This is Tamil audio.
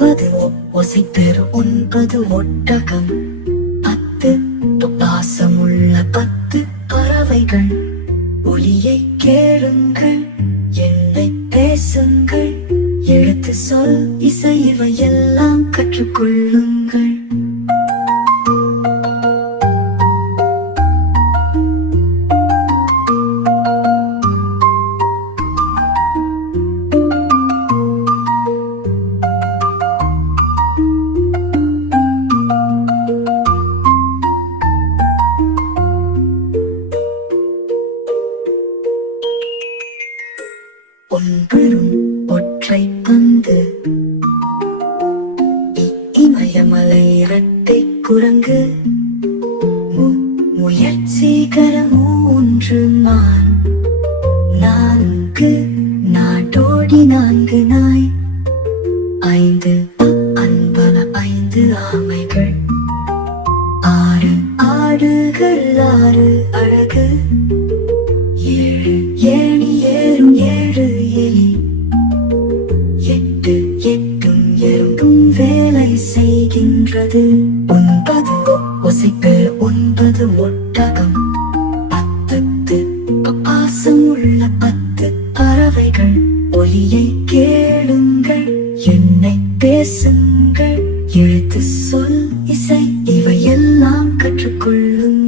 9 ஒசைப்பெறு 9 ஒட்டகம் 10 பாசமுள்ள 10 பறவைகள். ஒலியை கேளுங்கள், என்னை பேசுங்கள், எழுத்து சொல் இசை இவையெல்லாம் கற்றுக்கொள்ளுங்கள். ஒன்பெரும் ஒற்றை பந்து, இமயமலை இரட்டை குரங்கு, முயற்சிகர 3 மான், 4 நாடோடி 4 நாய், 5 அன்பன 5 ஆமைகள், 6 ஆடுகள் 6 அழகு, 7 ஏணி ஏறும் 7 எலி, 8 எட்டும் எறும்பும் வேலை செய்கின்றது. 9 ஒசைப்பெறு 9 ஒட்டகம் 10 பாசமுள்ள 10 பறவைகள். ஒலியை கேளுங்கள், என்னை பேசுங்கள், எழுத்து சொல் இசை இவையெல்லாம் கற்றுக்கொள்ளுங்கள்.